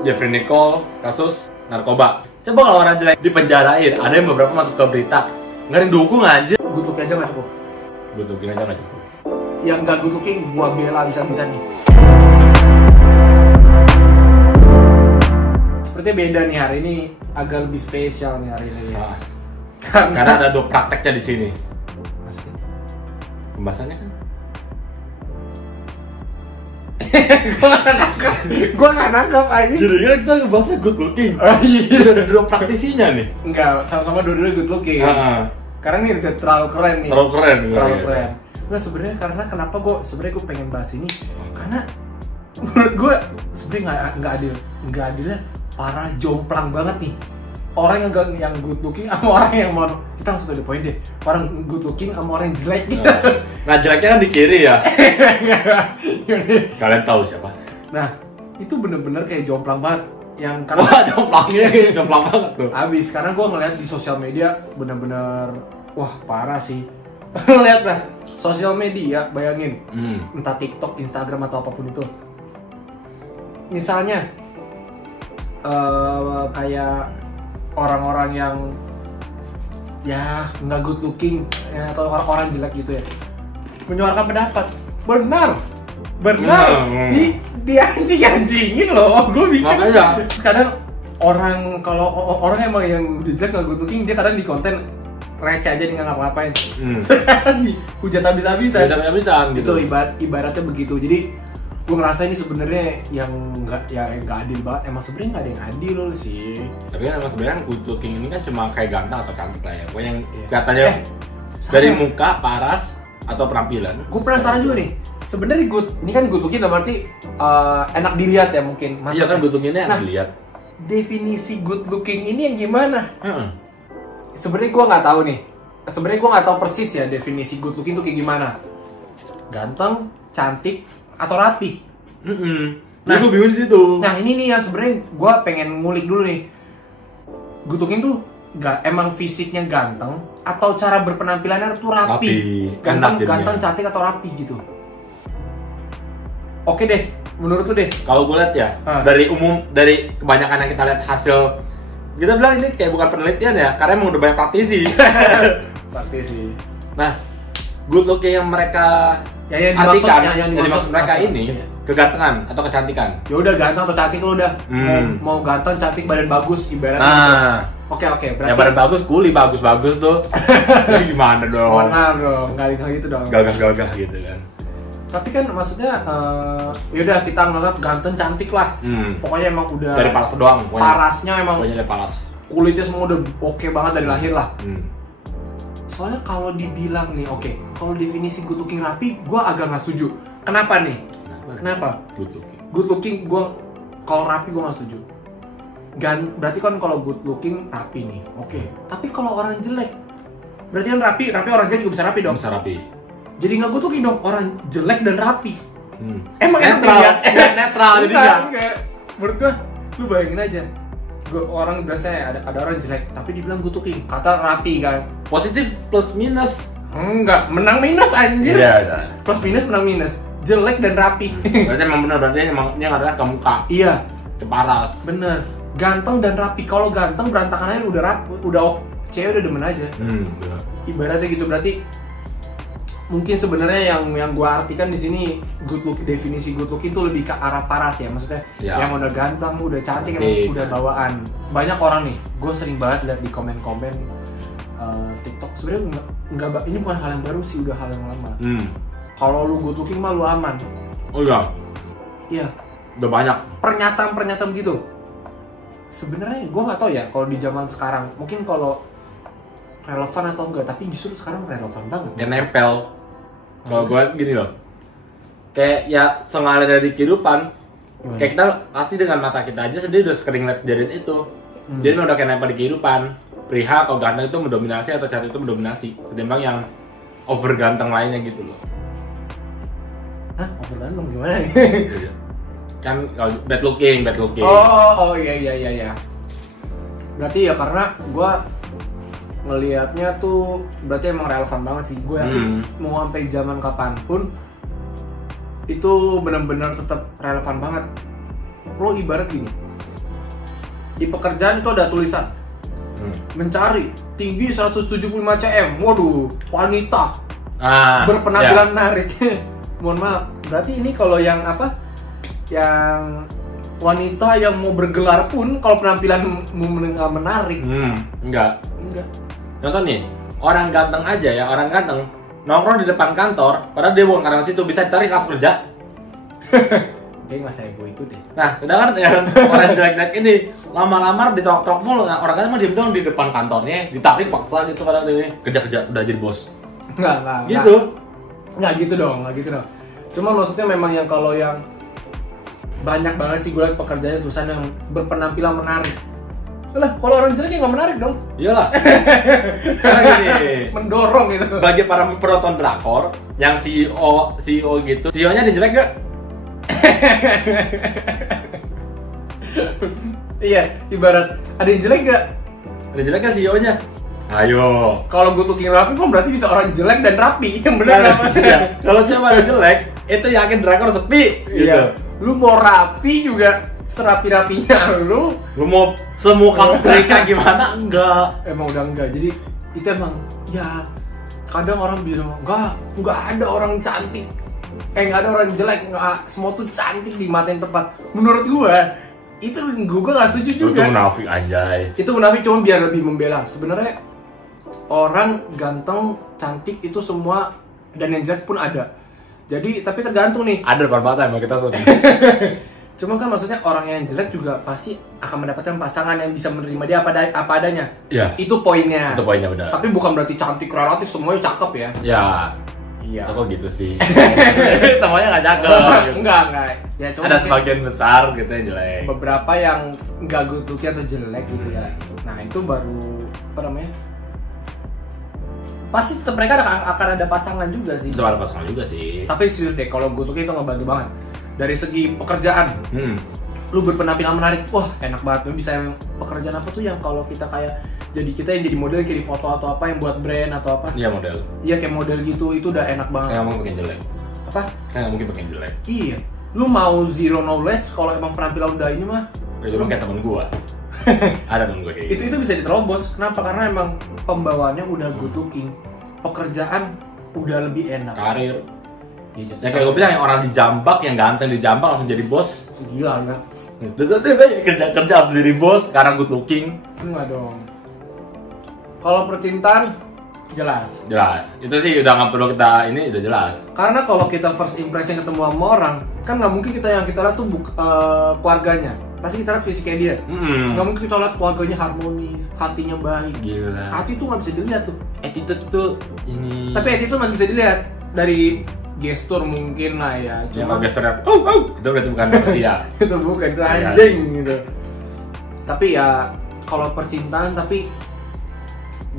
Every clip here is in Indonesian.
Jeffrey Nicole kasus narkoba. Coba kalau orang jelek dipenjarain, ada yang beberapa masuk ke berita, nggak ada yang dukung aja. Good looking aja nggak cukup. Good looking aja nggak cukup. Yang nggak good looking, gua bela bisa-bisa nih. Sepertinya beda nih hari ini, agak lebih spesial nih hari ini. Nah, karena ada dua prakteknya di sini. Maksudnya? Pembahasannya kan? Gue nggak nangkep aja. Jadi kan kita ngebahasnya good looking. Oh iya. Ada dua praktisinya nih. Enggak, sama-sama dua-duanya good looking. Karena ini udah terlalu keren nih. Terlalu keren. Terlalu keren. Nah sebenarnya karena kenapa gue pengen bahas ini? Karena menurut gue sebenarnya nggak adilnya parah, jomplang banget nih. Orang yang good looking sama orang yang mau, kita langsung ada poin deh. Orang good looking sama orang yang jelek. Nah jeleknya kan di kiri ya. Kalian tahu siapa? Nah itu bener-bener kayak jomplang banget. Yang karena Wah jomplangnya, jomplang banget tuh. abis karena gue ngeliat di sosial media bener-bener wah parah sih. Lihat lah sosial media, bayangin entah TikTok, Instagram atau apapun itu. Misalnya kayak orang-orang yang ya nggak good looking ya, atau orang-orang jelek gitu ya menyuarakan pendapat benar di anjing-anjingin loh. Gue bingung. Makanya Kadang orang kalau orang emang yang jelek nggak good looking, dia kadang di konten receh aja, dia nggak ngapa-ngapain. Sekarang dihujat habis-habisan. Bisa-bisan Itu gitu. ibaratnya begitu. Jadi gue ngerasa ini sebenarnya yang nggak adil banget. Emang sebenarnya nggak ada yang adil sih. Tapi kan emang sebenarnya good looking ini kan cuma kayak ganteng atau cantik lah ya. Pokoknya yang Iya. kelihatannya dari muka, paras, atau penampilan. Gue penasaran juga nih. Sebenarnya ini kan good looking berarti enak dilihat ya mungkin. Iya kan good looking ini Nah, enak dilihat. definisi good looking ini yang gimana? Sebenarnya gue nggak tahu nih. Sebenarnya gue nggak tahu persis ya definisi good looking itu kayak gimana. Ganteng, cantik, atau rapi. Nah, gue bingung di situ. Nah ini nih yang sebenarnya gue pengen ngulik dulu nih. Good looking tuh emang fisiknya ganteng atau cara berpenampilannya tuh rapi. Enak jadinya. Ganteng, cantik atau rapi gitu. Oke deh, menurut lu deh. Kalau gue lihat ya, dari kebanyakan yang kita lihat hasil, kita bilang ini kayak bukan penelitian ya, karena emang udah banyak praktisi. Praktisi. Nah, good looking yang mereka yang artikan, yang yang dimaksud mereka dimaksud. ini kegantengan atau kecantikan. Ya udah ganteng atau cantik lu udah. Mau ganteng, cantik, badan bagus ibaratnya. Nah, Oke, berarti ya badan bagus, kuli bagus tuh. Jadi gimana dong? mohon maaf dong, nggak gitu dong. Gagah-gagah gitu kan. Tapi kan maksudnya yaudah kita nganggap ganteng cantik lah. Pokoknya emang udah Dari paras doang. parasnya emang Pokoknya dari paras. kulitnya semua udah oke banget dari lahir lah. Soalnya kalau dibilang nih kalau definisi good looking rapi, gue agak nggak setuju. Kenapa nih? Kenapa? Good looking. Good looking gue kalau rapi gue nggak setuju. Berarti kan kalau good looking rapi nih, oke. Tapi kalau orang jelek, berarti kan rapi orang jelek juga bisa rapi dong. Bisa rapi. Jadi nggak good looking dong, orang jelek dan rapi. Emang Netral. enak dilihat? Netral jadinya. Enggak. Menurut gue, lu bayangin aja. Orang biasanya ada orang jelek, tapi dibilang good looking, kata rapi kan. Positif plus minus. Enggak, menang minus anjir. Iya. Plus minus menang minus. Jelek dan rapi. Berarti emang benar, berarti emang ini adalah ke muka, Iya, ke paras. bener. Ganteng dan rapi. Kalau ganteng berantakan aja udah rapi, cewek udah demen aja. Benar. Ibaratnya gitu, berarti mungkin sebenarnya yang gua artikan di sini definisi good look itu lebih ke arah paras ya, maksudnya yang udah ganteng, udah cantik, emang udah bawaan. Banyak orang nih, gue sering banget lihat di komen-komen TikTok. Sebenarnya nggak ini bukan hal yang baru sih, udah hal yang lama. Kalau lu good looking mah lu aman. Oh iya. Iya. Udah banyak. Pernyataan gitu. Sebenarnya gue nggak tahu ya kalau di zaman sekarang, mungkin kalau relevan atau enggak, tapi justru sekarang relevan banget. Dia nempel. Kalau gue gini loh, kayak ya sengaja dari kehidupan. Kayak kita pasti dengan mata kita aja sendiri udah sering lihat kejadian itu. Jadi udah kayak nempel di kehidupan. Perihal kalau ganteng itu mendominasi atau cantik itu mendominasi, ketimbang yang over ganteng lainnya gitu loh. Hah? Over ganteng gimana nih? Kan kalau bad looking. Oh iya. Berarti ya karena gue ngelihatnya tuh berarti emang relevan banget sih. Gue yakin mau sampai zaman kapanpun itu benar-benar tetap relevan banget. Lo ibarat gini, di pekerjaan itu ada tulisan mencari tinggi 175 cm, waduh, wanita berpenampilan menarik. Mohon maaf, berarti ini kalau yang apa? Yang wanita yang mau bergelar pun kalau penampilanmu menarik. Enggak. Contoh nih, orang ganteng aja ya, orang ganteng nongkrong di depan kantor, padahal dia bukan karena situ, bisa ditarik langsung kerja. Kayaknya masa ego itu deh. Nah, sedangkan yang orang jelek-jelek ini lama-lama ditok-tok full, orang kan mah diem dong di depan kantornya, ditarik paksa gitu padahal dia kerja-kerja udah jadi bos. Enggak. Gitu. Enggak gitu dong. Cuma maksudnya memang yang kalau yang banyak banget sih gue liat pekerjaannya tulisan yang berpenampilan menarik. Lah, kalau orang jelek ya nggak menarik dong. Iyalah. Karena gini, mendorong gitu. Bagi para penonton drakor yang CEO gitu, CEO-nya ada jelek gak? Iya, ibarat ada yang jelek gak? Ada jelek gak CEO-nya? Ayo. Kalau good looking rapi kan berarti bisa orang jelek dan rapi, yang benar namanya. Iya. Kalau cuma ada jelek, itu yakin drakor sepi. Iya. Gitu. Lu mau rapi juga serapi-rapinya lu mau semuka mereka gimana? Enggak. Emang udah enggak. Jadi itu emang ya kadang orang bilang enggak ada orang cantik. Enggak ada orang jelek, enggak semua tuh cantik di mata yang tepat. Menurut gua itu gua enggak setuju juga. Itu munafik anjay. Itu munafik cuma biar lebih membela. Sebenarnya orang ganteng, cantik itu semua dan yang jelek pun ada. Jadi tapi tergantung nih. Ada depan mata emang kita tuh. Cuma kan maksudnya orang yang jelek juga pasti akan mendapatkan pasangan yang bisa menerima dia apa adanya. Iya. Itu poinnya. Itu poinnya benar. Tapi bukan berarti cantik relatif semuanya cakep ya. Ya. Iya. Kok gitu sih. Semuanya nggak cakep. Enggak. Ya cuma ada sebagian besar gitu yang jelek. Beberapa yang nggak good looking atau jelek gitu ya. Nah itu baru apa namanya? Pasti tetap mereka akan ada pasangan juga sih. Itu ada pasangan juga sih. Tapi serius deh, kalau good looking itu ngebantu banget. Dari segi pekerjaan, lu berpenampilan menarik, wah enak banget. Lu bisa pekerjaan apa tuh yang kalau kita kayak jadi kita yang jadi model kayak di foto atau apa yang buat brand atau apa? Iya model. Iya kayak model gitu, itu udah enak banget. Kayak mungkin pakai jelek. Apa? Kayak mungkin pakai jelek. Iya. Lu mau zero knowledge kalau emang penampilan udah ini mah? Ya cuma kayak temen gua. Ada temen gua kayak gitu. Itu bisa diterobos. Kenapa? Karena emang pembawaannya udah good looking. Pekerjaan udah lebih enak. Karir. Ya kayak gue bilang yang orang dijambak, yang ganteng dijambak langsung jadi bos. Gila enggak? Kerja harus jadi bos karena good looking. Enggak dong. Kalau percintaan jelas. Itu sih udah nggak perlu kita ini udah jelas. Karena kalau kita first impression ketemu sama orang, kan nggak mungkin yang kita lihat tuh keluarganya. Pasti kita lihat fisiknya dia. Nggak mungkin kita lihat keluarganya harmonis, hatinya baik. Gila. Hati tuh nggak bisa dilihat tuh. Attitude tuh ini. Tapi attitude masih bisa dilihat dari gestur mungkin lah ya. Cuma gesturnya, itu berarti bukan manusia. Itu bukan, itu anjing gitu. Tapi ya kalau percintaan, tapi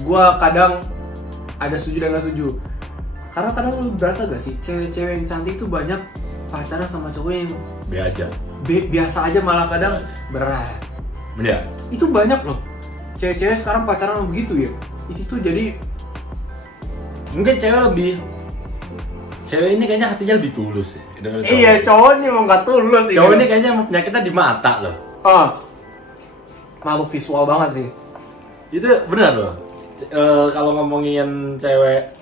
gua kadang ada setuju dan nggak setuju. Karena kadang lu berasa gak sih cewek-cewek yang cantik itu banyak pacaran sama cowok yang biasa aja, malah kadang berat. Bener. Itu banyak loh. Cewek-cewek sekarang pacaran begitu ya. Itu tuh jadi mungkin cewek ini kayaknya hatinya lebih tulus ya. Iya, cowok ini emang gak tulus. Cowok ini kayaknya penyakitnya di mata loh. Makhluk visual banget sih. Itu benar loh. Kalau ngomongin cewek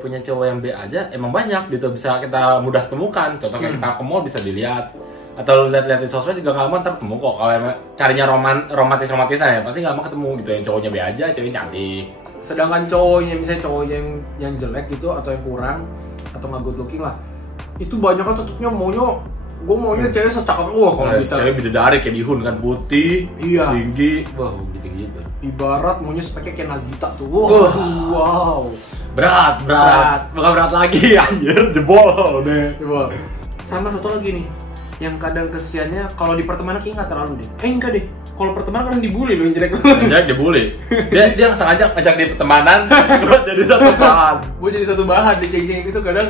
punya cowok yang B aja emang banyak gitu, bisa kita mudah temukan. Contohnya kita ke mall bisa dilihat, atau lihat-lihat di sosmed juga nggak lama ntar ketemu kok. Kalau carinya romantisan ya pasti nggak lama ketemu gitu. Yang cowoknya B aja, ceweknya cantik. Sedangkan cowoknya, misalnya cowok yang jelek gitu atau yang kurang atau nggak good looking lah, itu banyak kan tutupnya gue maunya cewek secakap lu kalau bisa. Cewek bidadari kayak Bihun kan, putih, iya, tinggi, wah gitu. Ibarat maunya speknya kayak Nagita tuh. Wow. Berat. Bukan berat lagi, anjir, jebol deh. Sama satu lagi nih, yang kadang kesiannya kalau di pertemanan kayak nggak terlalu deh. Enggak deh. Kalau pertemanan kan dibully loh yang jelek. Yang jelek dibully. Dia sengaja ngajak di pertemanan buat jadi satu bahan. Gue jadi satu bahan di ceng-ceng itu kadang.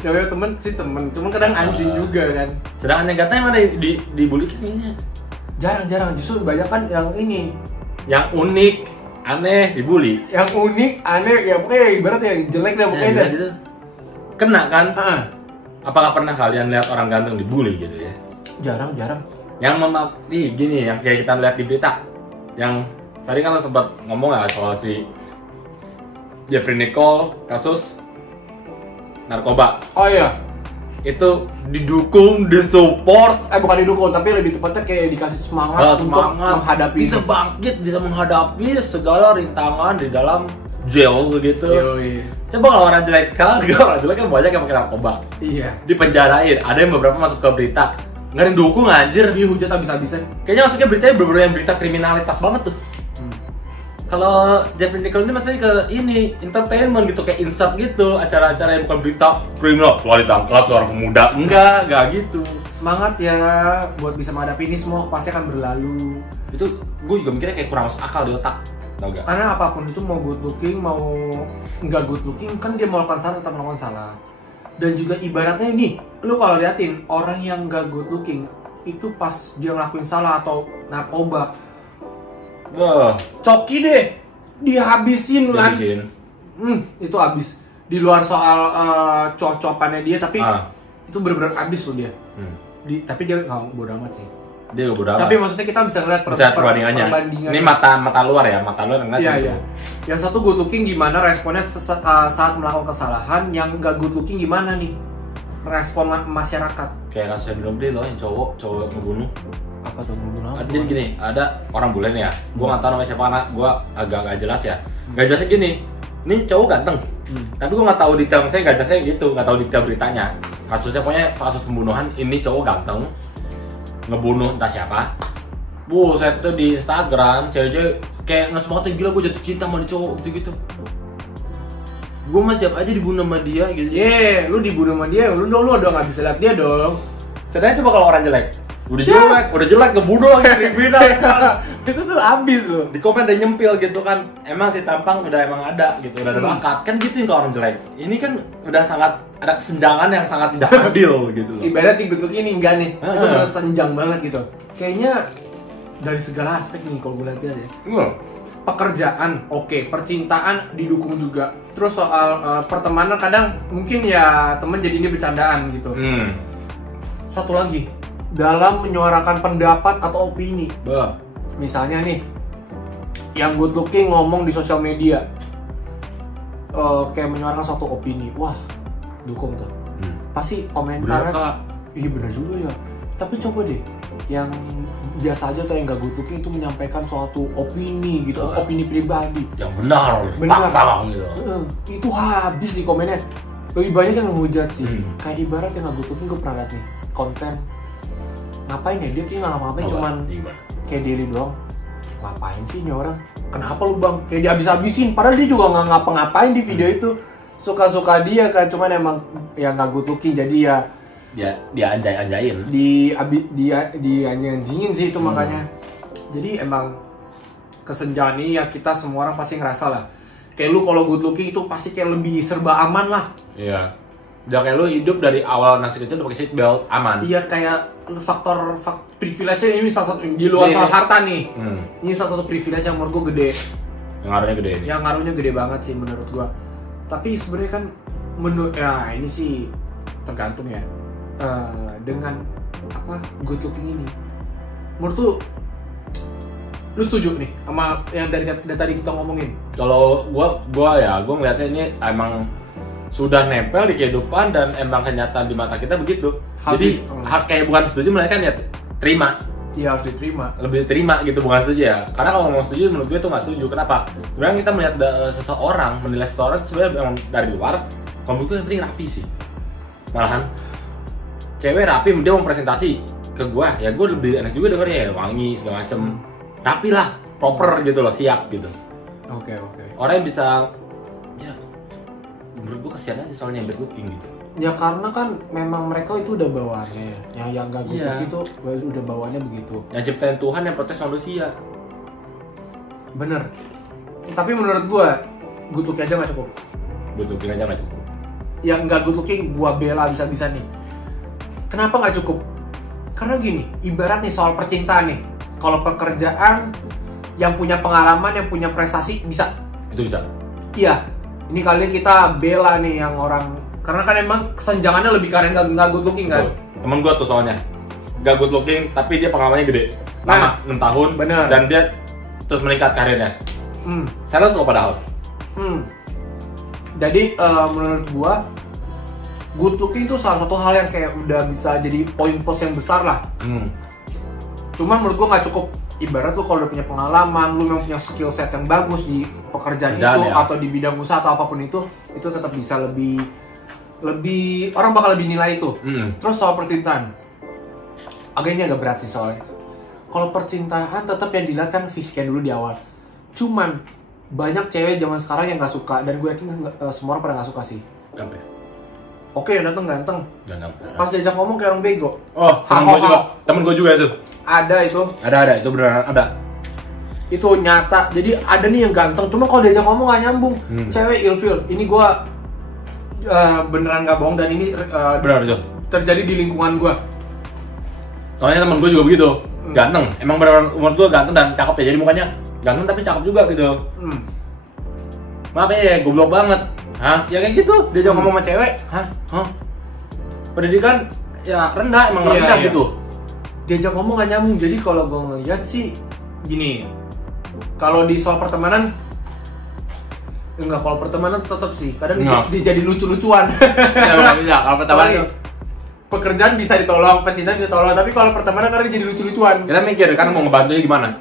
Ya temen, cuman kadang anjing juga kan. Sedangkan yang katanya mana dibully kayaknya jarang, justru banyak kan yang ini, yang unik, aneh dibully. Yang unik, aneh, ya pokoknya ibarat yang jelek dah pokoknya dah. Gitu. Kena kan? Apakah pernah kalian lihat orang ganteng dibully gitu ya? Jarang. Yang gini, yang kayak kita lihat di berita, yang tadi kan lo sempat ngomong ya soal si Jeffrey Nicole kasus narkoba. Oh iya, itu didukung, disupport, bukan didukung, tapi lebih tepatnya kayak dikasih semangat untuk menghadapi, bisa bangkit, bisa menghadapi segala rintangan di dalam jail begitu. Coba kalau orang jelek, karena orang jelek kan banyak yang pakai narkoba. Iya. Dipenjarain, ada yang beberapa masuk ke berita. Nggak ada yang dukung anjir, dihujat habis-habisan. Kayaknya masuknya beritanya bener-bener yang berita kriminalitas banget tuh. Kalau Jeffrey Nicole ini masih ke ini entertainment gitu, kayak insert gitu, acara-acara yang bukan berita kriminal, keluar ditangkap seorang pemuda, enggak gitu. Semangat ya buat bisa menghadapi ini semua, pasti akan berlalu. Itu gue juga mikirnya kayak kurang masuk akal di otak, tau gak? Karena apapun itu, mau good looking mau nggak good looking, kan dia melakukan salah tetap melakukan salah. Dan juga ibaratnya nih, lu kalau liatin orang yang nggak good looking itu pas dia ngelakuin salah atau narkoba, coki deh, dihabisin kan. Itu habis. Di luar soal cocok-copannya dia, tapi itu bener-bener habis loh dia. Tapi dia nggak bodo amat sih. Dia nggak bodo amat. Tapi maksudnya kita bisa ngeliat perbandingannya. Ini mata luar ya, mata luar ngeliat. Iya. Yang satu good looking gimana responnya saat melakukan kesalahan, yang nggak good looking gimana nih respon masyarakat. Kayak kasusnya di Nombre loh, yang cowok ngebunuh. Apa tuh ngebunuh apa? Jadi gini, ada orang bule nih ya, gue nggak tahu namanya siapa, anak gue agak gak jelas ya. Gak jelasnya gini, ini cowok ganteng, tapi gue nggak tahu detail, saya gak jelasnya gitu, nggak tahu detail beritanya. Kasusnya pokoknya kasus pembunuhan, ini cowok ganteng ngebunuh entah siapa. Buset tuh di Instagram, cewek-cewek kayak nggak semangat, gila gue jatuh cinta sama cowok gitu-gitu. Gue mah siap aja dibunuh sama dia gitu. Lu dibunuh sama dia, lu udah nggak bisa lihat dia dong. Sedangkan coba kalau orang jelek, udah jelek ngebunuh lagi kriminal. Itu tuh abis loh. Di komen udah nyempil gitu kan, emang si tampang udah emang ada gitu, udah ada bakat kan gitu kalau orang jelek. Ini kan udah sangat ada kesenjangan yang sangat tidak adil gitu loh. Ibarat bentuk ini enggak nih, itu udah senjang banget gitu. Kayaknya dari segala aspek nih kalau gue lihat ya. Pekerjaan oke, percintaan didukung juga. Terus soal pertemanan kadang mungkin ya temen jadi ini bercandaan gitu. Satu lagi, dalam menyuarakan pendapat atau opini. Misalnya nih, yang good looking ngomong di sosial media, kayak menyuarakan suatu opini, wah dukung tuh. Pasti komentarnya, iya bener juga ya. Tapi coba deh, yang biasa aja atau yang gak good looking itu menyampaikan suatu opini gitu, opini pribadi yang benar. Fakta gitu. Itu habis di komennya. Lebih banyak yang ngehujat sih. Kayak ibarat yang gak good looking, gue pernah liat nih konten, ngapain ya dia, kayak nggak ngapa-ngapain, cuman kayak daily doang. Ngapain sih ini orang, kenapa lu bang, kayak dihabis-habisin, padahal dia juga nggak ngapa-ngapain di video itu. Suka-suka dia kan, cuman emang yang gak good looking, jadi ya dia anjay-anjain, dia anjing-anjingin sih itu. Makanya jadi emang kesenjangan ini ya kita semua orang pasti ngerasa lah. Kayak lu kalau good looking itu pasti kayak lebih serba aman lah. Iya. Udah kayak lu hidup dari awal nasi kecil udah pakai seat belt, aman. Iya, kayak faktor privilege-nya ini salah satu di luar soal harta nih. Ini salah satu privilege yang menurut gue gede. Yang ngaruhnya gede ini. Yang ngaruhnya gede banget sih menurut gue. Tapi sebenarnya kan menurut ya ini sih tergantung ya. Dengan apa good looking ini, menurut lu setuju nih sama yang dari tadi kita ngomongin? Kalau gua ngeliatnya ini emang sudah nempel di kehidupan dan emang kenyataan di mata kita begitu. Jadi kayak bukan setuju, melainkan ya terima. Iya, harus diterima. Lebih terima gitu, bukan setuju ya. Karena kalau ngomong setuju menurut gue tuh nggak setuju. Kenapa? Sebenarnya kita melihat seseorang, menilai seseorang sebenarnya memang dari luar. Kalau menurut gue yang penting rapi sih. Malahan cewek rapi, dia mau presentasi ke gue, ya gue lebih enak juga dengernya ya, wangi segala macem, rapi lah, proper gitu loh, siap gitu. Oke. Orang yang bisa, ya menurut gue kesian aja soalnya yang bad looking gitu. Ya karena kan memang mereka itu udah bawaannya ya, yang gak good looking itu udah bawaannya begitu. Yang ciptain Tuhan, yang protes manusia. Bener. Tapi menurut gue good looking aja gak cukup. Good looking aja gak cukup. Yang gak good looking gue bela bisa-bisa nih. Kenapa nggak cukup? Karena gini, ibarat nih soal percintaan nih. Kalau pekerjaan, yang punya pengalaman, yang punya prestasi bisa. Itu bisa. Iya. Ini kali kita bela nih yang orang, karena kan emang kesenjangannya lebih karena nggak good looking kan. Temen gue tuh soalnya, gak good looking tapi dia pengalamannya gede. Lama, 6 tahun. Bener. Dan dia terus meningkat karirnya. Sales lo padahal. Jadi menurut gua good looking itu salah satu hal yang kayak udah bisa jadi poin plus yang besar lah. Cuman menurut gua nggak cukup. Ibarat lu kalau udah punya pengalaman, lu memang punya skill set yang bagus di pekerjaan itu ya, atau di bidang usaha atau apapun itu tetap bisa lebih orang bakal lebih nilai itu. Terus soal percintaan, ini agak berat sih soalnya. Kalau percintaan tetap yang dilihat kan fisiknya dulu di awal. Cuman banyak cewek zaman sekarang yang nggak suka, dan gue yakin semua orang pada nggak suka sih. Kenapa? Oke, yang dateng ganteng. Pas diajak ngomong kayak orang bego. Oh, temen gue juga itu. Ada itu. Ada, itu beneran ada. Itu nyata. Jadi ada nih yang ganteng, cuma kalau diajak ngomong gak nyambung. Cewek ilfeel. Ini gue beneran gak bohong, dan ini benar itu terjadi di lingkungan gue. Soalnya temen gue juga begitu. Ganteng. Emang beneran umur gue ganteng dan cakep ya. Jadi mukanya ganteng tapi cakep juga gitu. Maaf ya, goblok banget. Hah? Ya kayak gitu. Diajak ngomong sama cewek. Hah? Pendidikan ya rendah, emang rendah gitu. Diajak ngomong gak nyambung. Jadi kalau gue ngeliat sih gini, kalau di soal pertemanan enggak, kalau pertemanan tetap sih kadang dia jadi lucu-lucuan. Ya bisa, kalau pertemanan pekerjaan bisa ditolong, percintaan bisa ditolong, tapi kalau pertemanan kadang jadi lucu-lucuan. Kita mikir kan mau ngebantunya gimana.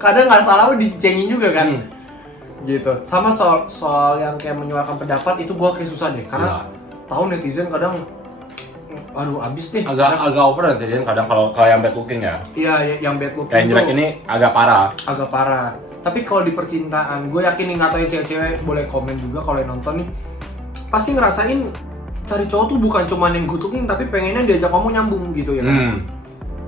Kadang nggak salah dicengin juga kan. Gitu. Sama soal yang kayak menyuarakan pendapat itu gue kayak susah deh, karena tahu netizen kadang aduh abis deh. Agak over netizen kadang kalau yang bad looking ya. Iya, yang bad looking. Kayak jelek ini agak parah. Tapi kalau di percintaan, gue yakin nih, nggak tahu cewek-cewek boleh komen juga kalau yang nonton nih, pasti ngerasain cari cowok tuh bukan cuma yang good looking, tapi pengennya diajak ngomong nyambung gitu ya kan.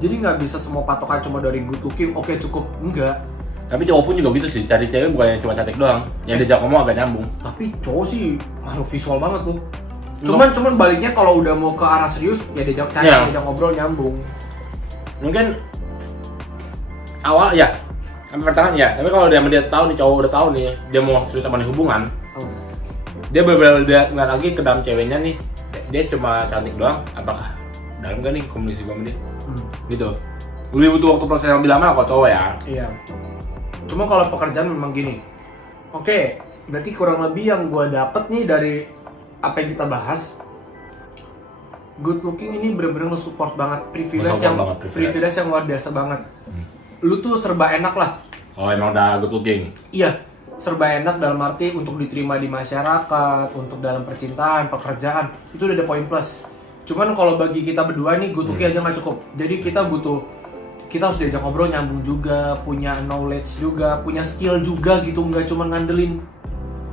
Jadi nggak bisa semua patokan cuma dari good looking, oke cukup, enggak. Tapi cowok pun juga gitu sih, cari cewek bukan cuma cantik doang, yang diajak ngomong agak nyambung. Tapi cowok sih makhluk visual banget tuh. Cuman baliknya kalau udah mau ke arah serius ya diajak ngobrol nyambung. Mungkin awal ya, sampai pertengahan ya. Tapi kalau dia tahu nih, cowok udah tahu nih dia mau serius sama nih hubungan, dia benar-benar nggak lagi ke dalam ceweknya nih. Dia cuma cantik doang, apakah dalam gak nih komunikasi gue sama dia? Gitu. Lebih butuh waktu proses yang lebih lama kalau cowok ya. Iya. Cuma kalau pekerjaan memang gini. Oke, berarti kurang lebih yang gue dapet nih dari apa yang kita bahas, good looking ini bener-bener nge-support banget, privilege yang luar biasa banget. Lu tuh serba enak lah. Oh emang udah good looking? Iya, serba enak dalam arti untuk diterima di masyarakat, untuk dalam percintaan, pekerjaan, itu udah ada poin plus. Cuman kalau bagi kita berdua nih, good looking aja nggak cukup. Jadi kita harus diajak ngobrol nyambung juga, punya knowledge juga, punya skill juga gitu, nggak cuma ngandelin.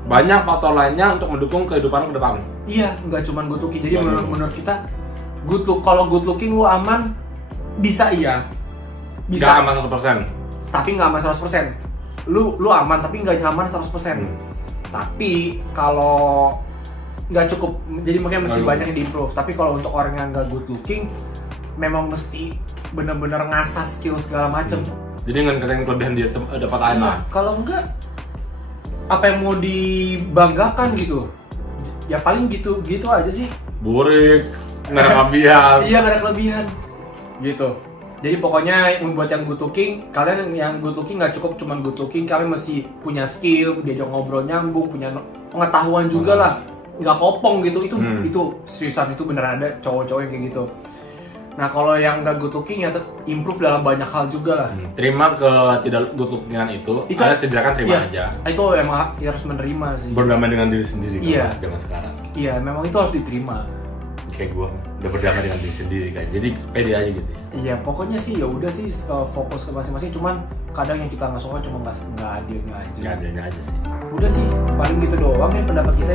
Banyak faktor lainnya untuk mendukung kehidupan ke depan. Iya, nggak cuma good looking. Jadi menurut kita, kalau good looking lu aman, bisa. Nggak aman 100%. Tapi nggak aman 100%. Lu aman tapi nggak nyaman 100%. Tapi kalau nggak cukup, jadi makanya mesti banyak yang di-improve. Tapi kalau untuk orang yang nggak good looking, memang mesti bener-bener ngasah skill segala macem. Jadi nggak kalian kelebihan dia dapat aja. Nah, kalau enggak, apa yang mau dibanggakan gitu? Ya paling gitu aja sih. Burik, nggak ada kelebihan. Iya, nggak ada kelebihan. Gitu. Jadi pokoknya buat yang good looking, kalian yang good looking nggak cukup cuma good looking, kalian mesti punya skill, diajak ngobrol nyambung, punya pengetahuan juga lah. Nggak kopong gitu, itu seriusan, itu bener ada cowok-cowok yang kayak gitu. Nah kalau yang nggak good looking ya improve dalam banyak hal juga lah. Terima ke tidak good lookingan itu harus dibiarkan terima aja. Itu emang harus menerima sih. Berdamai dengan diri sendiri. Iya. Zaman sekarang. Iya, memang itu harus diterima. Kayak gue udah berdamai dengan diri sendiri kan, jadi pede aja gitu. Iya, pokoknya sih ya udah sih fokus ke masing-masing. Cuman kadang yang kita nggak suka cuma nggak adilnya aja. Nggak adilnya aja sih. Udah sih, paling gitu doang ya pendapat kita.